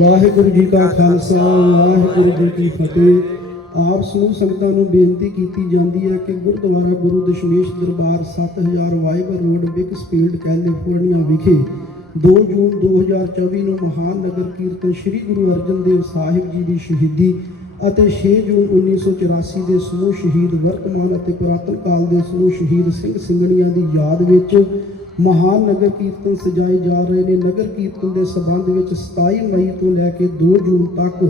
ਵਾਹਿਗੁਰੂ ਜੀ ਕਾ ਖਾਲਸਾ, ਵਾਹਿਗੁਰੂ ਜੀ ਕੀ ਫਤਿਹ। ਆਪ ਸਮੂਹ ਸੰਗਤਾਂ ਨੂੰ ਬੇਨਤੀ ਕੀਤੀ ਜਾਂਦੀ ਹੈ ਕਿ ਗੁਰਦੁਆਰਾ ਗੁਰੂ ਦਸ਼ਮੇਸ਼ ਦਰਬਾਰ 7000 ਵਾਈਵਰ ਰੋਡ, ਬਿਗ ਬਿਕਸਫੀਲਡ ਕੈਲੀਫੋਰਨੀਆ ਵਿਖੇ 2 ਜੂਨ 2024 ਨੂੰ ਮਹਾਨ ਨਗਰ ਕੀਰਤਨ ਸ੍ਰੀ ਗੁਰੂ ਅਰਜਨ ਦੇਵ ਸਾਹਿਬ ਜੀ ਦੀ ਸ਼ਹੀਦੀ ਅਤੇ 6 ਜੂਨ 1984 ਦੇ ਸਮੂਹ ਸ਼ਹੀਦ ਵਰਤਮਾਨ ਅਤੇ ਪੁਰਾਤਨ ਕਾਲ ਦੇ ਸਮੂਹ ਸ਼ਹੀਦ ਸਿੰਘ ਸਿੰਘਣੀਆਂ ਦੀ ਯਾਦ ਵਿੱਚ ਮਹਾਨ ਨਗਰ ਕੀਰਤਨ ਸਜਾਏ ਜਾ ਰਹੇ ਨੇ। ਨਗਰ ਕੀਰਤਨ ਦੇ ਸਬੰਧ ਵਿੱਚ 27 ਮਈ ਤੋਂ ਲੈ ਕੇ 2 ਜੂਨ ਤੱਕ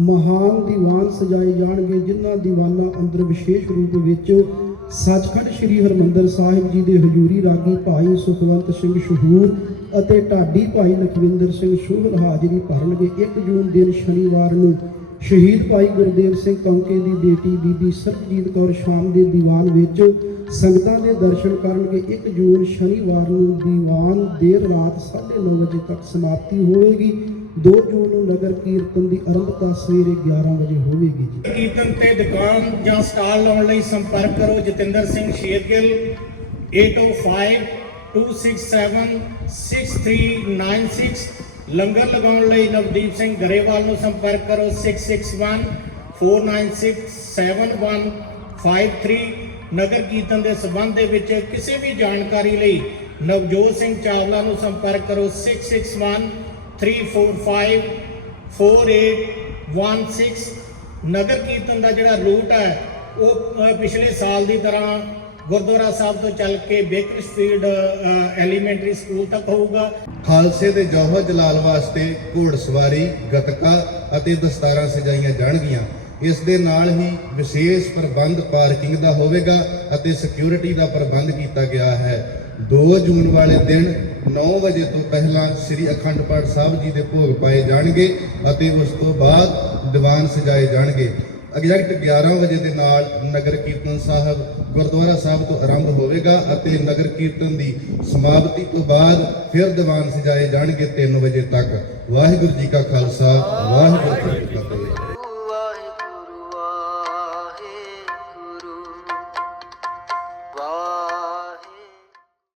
ਮਹਾਨ ਦੀਵਾਨ ਸਜਾਏ ਜਾਣਗੇ, ਜਿਨ੍ਹਾਂ ਦੀਵਾਨਾਂ ਅੰਦਰ ਵਿਸ਼ੇਸ਼ ਰੂਪ ਵਿੱਚ ਸੱਚਖੰਡ ਸ੍ਰੀ ਹਰਮੰਦਰ ਸਾਹਿਬ ਜੀ ਦੇ ਹਜ਼ੂਰੀ ਰਾਗੀ ਭਾਈ ਸੁਖਵੰਤ ਸਿੰਘ ਸ਼ਹੂਰ ਅਤੇ ਢਾਡੀ ਭਾਈ ਲਖਵਿੰਦਰ ਸਿੰਘ ਸ਼ੋਹਰ ਹਾਜ਼ਰੀ ਭਰਨਗੇ। 1 ਜੂਨ ਦਿਨ ਸ਼ਨੀਵਾਰ ਨੂੰ ਸ਼ਹੀਦ ਭਾਈ ਗੁਰਦੇਵ ਸਿੰਘ ਕੌਂਕੇ ਦੀ ਬੇਟੀ ਬੀਬੀ ਸਰਬਜੀਤ ਕੌਰ ਸ਼ਾਮ ਦੇ ਦੀਵਾਨ ਵਿੱਚ ਸੰਗਤਾਂ ਦੇ ਦਰਸ਼ਨ ਕਰਨਗੇ। 1 ਜੂਨ ਸ਼ਨੀਵਾਰ ਨੂੰ ਦੀਵਾਨ ਦੇਰ ਰਾਤ 9:30 ਵਜੇ ਤੱਕ ਸਮਾਪਤੀ ਹੋਵੇਗੀ। 2 ਜੂਨ ਨੂੰ ਨਗਰ ਕੀਰਤਨ ਦੀ ਆਰੰਭਤਾ ਸਵੇਰੇ 11 ਵਜੇ ਹੋਵੇਗੀ ਜੀ। ਕੀਰਤਨ ਤੇ ਦੁਕਾਨ ਜਾਂ ਸਟਾਲ ਲਾਉਣ ਲਈ ਸੰਪਰਕ ਕਰੋ। ਜਤਿੰਦਰ ਸਿੰਘ ਸ਼ੇਰਗਿੱਲ 8052676396 ਲੰਗਰ ਲਗਾਉਣ ਲਈ ਨਵਦੀਪ ਸਿੰਘ ਗਰੇਵਾਲ ਨੂੰ ਸੰਪਰਕ ਕਰੋ 6614967153 ਨਗਰ ਕੀਰਤਨ ਦੇ ਸਬੰਧ ਦੇ ਵਿੱਚ ਕਿਸੇ ਵੀ ਜਾਣਕਾਰੀ ਲਈ ਨਵਜੋਤ ਸਿੰਘ ਚਾਵਲਾ ਨੂੰ ਸੰਪਰਕ ਕਰੋ 661345 4816 ਨਗਰ ਕੀਰਤਨ ਦਾ ਜਿਹੜਾ ਰੂਟ ਹੈ, ਉਹ ਪਿਛਲੇ ਸਾਲ ਦੀ ਤਰ੍ਹਾਂ ਗੁਰਦੁਆਰਾ ਸਾਹਿਬ ਤੋਂ ਚੱਲ ਕੇ ਬੇਕਰਸਫੀਲਡ ਐਲੀਮੈਂਟਰੀ ਸਕੂਲ ਤੱਕ ਹੋਊਗਾ। ਖਾਲਸੇ ਦੇ ਜੌਹਰ ਜਲਾਲ ਵਾਸਤੇ ਘੋੜ ਸਵਾਰੀ ਗਤਕਾ ਅਤੇ ਦਸਤਾਰਾਂ ਸਜਾਈਆਂ ਜਾਣਗੀਆਂ। ਇਸ ਦੇ ਨਾਲ ਹੀ ਵਿਸ਼ੇਸ਼ ਪ੍ਰਬੰਧ ਪਾਰਕਿੰਗ ਦਾ ਹੋਵੇਗਾ ਅਤੇ ਸਿਕਿਉਰਿਟੀ ਦਾ ਪ੍ਰਬੰਧ ਕੀਤਾ ਗਿਆ ਹੈ। 2 ਜੂਨ ਵਾਲੇ ਦਿਨ 9 ਵਜੇ ਤੋਂ ਪਹਿਲਾਂ ਸ੍ਰੀ ਅਖੰਡ ਪਾਠ ਸਾਹਿਬ ਜੀ ਦੇ ਭੋਗ ਪਾਏ ਜਾਣਗੇ ਅਤੇ ਉਸ ਤੋਂ ਬਾਅਦ ਦੀਵਾਨ ਸਜਾਏ ਜਾਣਗੇ। ਐਗਜ਼ੈਕਟ 11 ਵਜੇ ਦੇ ਨਾਲ ਨਗਰ ਕੀਰਤਨ ਸਾਹਿਬ ਗੁਰਦੁਆਰਾ ਸਾਹਿਬ ਤੋਂ ਆਰੰਭ ਹੋਵੇਗਾ ਅਤੇ ਨਗਰ ਕੀਰਤਨ ਦੀ ਸਮਾਪਤੀ ਤੋਂ ਬਾਅਦ ਫਿਰ ਦੀਵਾਨ ਸਜਾਏ ਜਾਣਗੇ 3 ਵਜੇ ਤੱਕ। ਵਾਹਿਗੁਰੂ ਜੀ ਕਾ ਖਾਲਸਾ, ਵਾਹਿਗੁਰੂ ਜੀ ਕੀ ਫਤਿਹ।